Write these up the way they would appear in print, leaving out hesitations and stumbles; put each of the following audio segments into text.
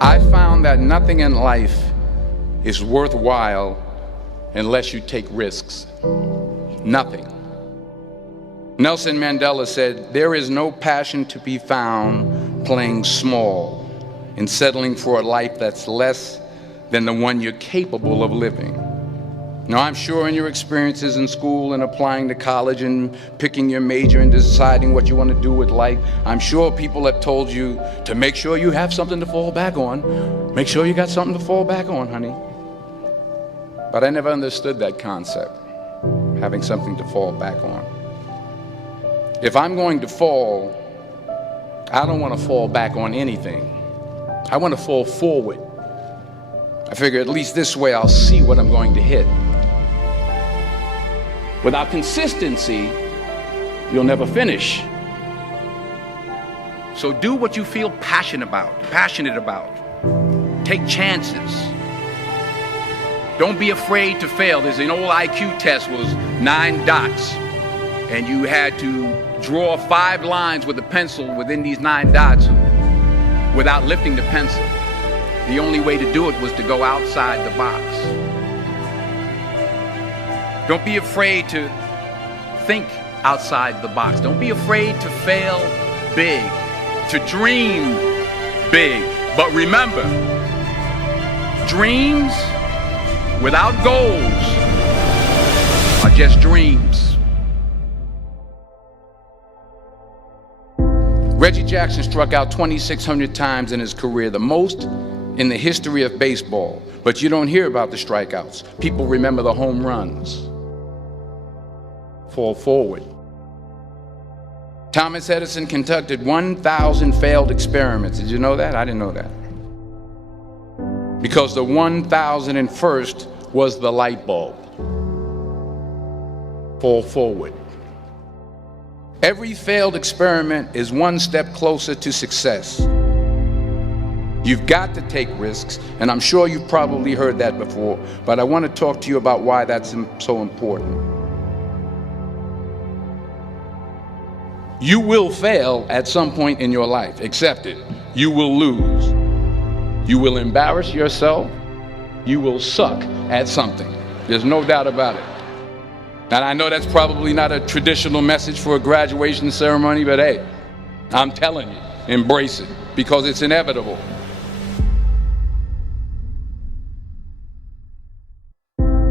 I found that nothing in life is worthwhile unless you take risks. Nothing. Nelson Mandela said, "There is no passion to be found playing small and settling for a life that's less than the one you're capable of living." Now, I'm sure in your experiences in school and applying to college and picking your major and deciding what you want to do with life, I'm sure people have told you to make sure you have something to fall back on. Make sure you got something to fall back on, honey. But I never understood that concept, having something to fall back on. If I'm going to fall, I don't want to fall back on anything. I want to fall forward. I figure at least this way I'll see what I'm going to hit. Without consistency, you'll never finish. So do what you feel passionate about. Take chances. Don't be afraid to fail. There's an old IQ test, was 9 dots, and you had to draw 5 lines with a pencil within these 9 dots without lifting the pencil. The only way to do it was to go outside the box. Don't be afraid to think outside the box. Don't be afraid to fail big, to dream big. But remember, dreams without goals are just dreams. Reggie Jackson struck out 2,600 times in his career, the most in the history of baseball. But you don't hear about the strikeouts. People remember the home runs. Fall forward. Thomas Edison conducted 1,000 failed experiments. Did you know that? I didn't know that. Because the 1,001st was the light bulb. Fall forward. Every failed experiment is one step closer to success. You've got to take risks, and I'm sure you've probably heard that before, but I want to talk to you about why that's so important. You will fail at some point in your life. Accept it. You will lose. You will embarrass yourself. You will suck at something. There's no doubt about it. And I know that's probably not a traditional message for a graduation ceremony, but hey, I'm telling you, embrace it, because it's inevitable.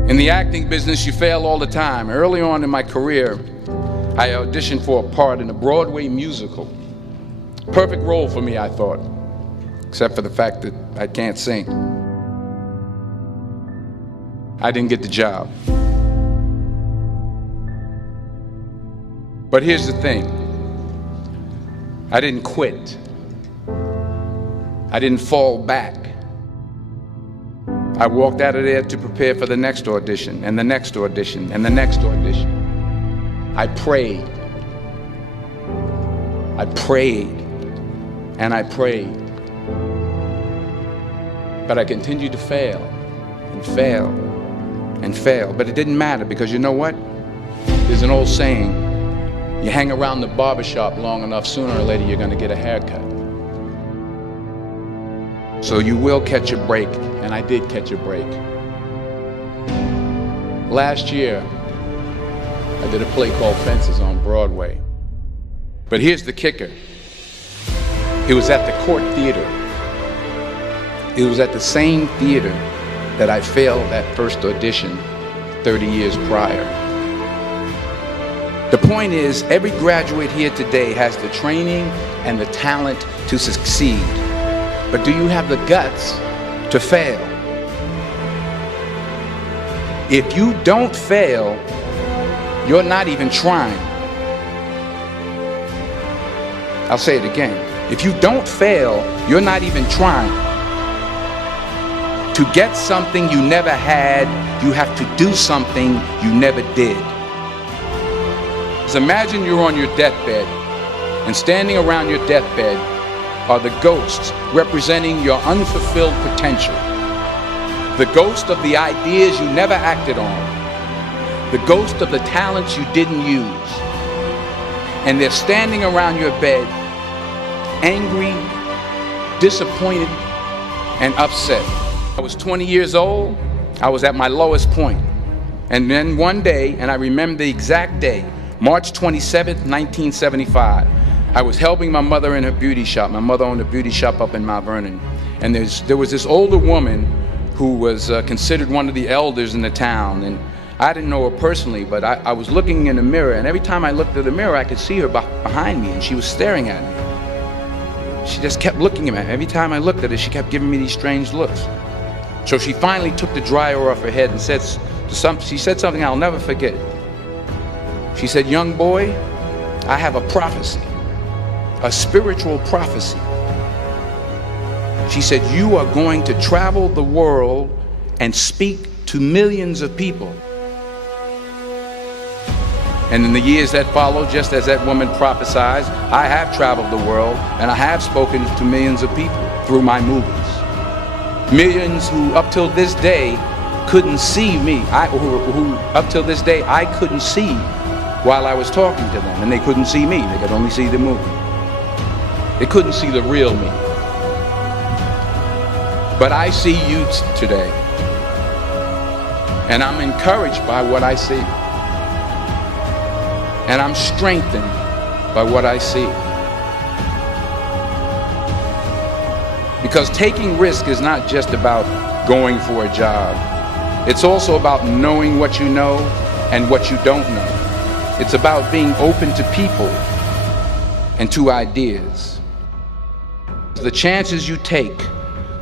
In the acting business, you fail all the time. Early on in my career, I auditioned for a part in a Broadway musical. Perfect role for me, I thought, except for the fact that I can't sing. I didn't get the job. But here's the thing. I didn't quit. I didn't fall back. I walked out of there to prepare for the next audition, and the next audition, and the next audition. I prayed, and I prayed. But I continued to fail, and fail, and fail. But it didn't matter, because you know what? There's an old saying, you hang around the barbershop long enough, sooner or later you're gonna get a haircut. So you will catch a break, and I did catch a break. Last year, I did a play called Fences on Broadway. But here's the kicker. It was at the Court Theater. It was at the same theater that I failed that first audition 30 years prior. The point is, every graduate here today has the training and the talent to succeed. But do you have the guts to fail? If you don't fail, you're not even trying. I'll say it again. If you don't fail, you're not even trying. To get something you never had, you have to do something you never did. So imagine you're on your deathbed, and standing around your deathbed are the ghosts representing your unfulfilled potential. The ghost of the ideas you never acted on. The ghost of the talents you didn't use. And they're standing around your bed, angry, disappointed, and upset. I was 20 years old. I was at my lowest point. And then one day, and I remember the exact day, March 27th, 1975, I was helping my mother in her beauty shop. My mother owned a beauty shop up in Mount Vernon. And there was this older woman who was considered one of the elders in the town. And I didn't know her personally, but I was looking in the mirror, and every time I looked at the mirror, I could see her behind me, and she was staring at me. She just kept looking at me. Every time I looked at her, she kept giving me these strange looks. So she finally took the dryer off her head and she said something I'll never forget. She said, "Young boy, I have a prophecy, a spiritual prophecy." She said, "You are going to travel the world and speak to millions of people." And in the years that followed, just as that woman prophesied, I have traveled the world and I have spoken to millions of people through my movies. Millions who up till this day couldn't see me, who up till this day I couldn't see while I was talking to them, and they couldn't see me, they could only see the movie. They couldn't see the real me. But I see you today, and I'm encouraged by what I see. And I'm strengthened by what I see. Because taking risk is not just about going for a job. It's also about knowing what you know and what you don't know. It's about being open to people and to ideas. The chances you take,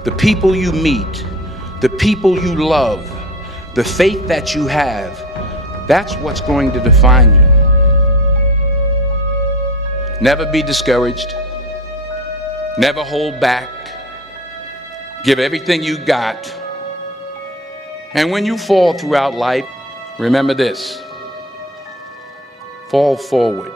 the people you meet, the people you love, the faith that you have, that's what's going to define you. Never be discouraged. Never hold back. Give everything you got. And when you fall throughout life, remember this: fall forward.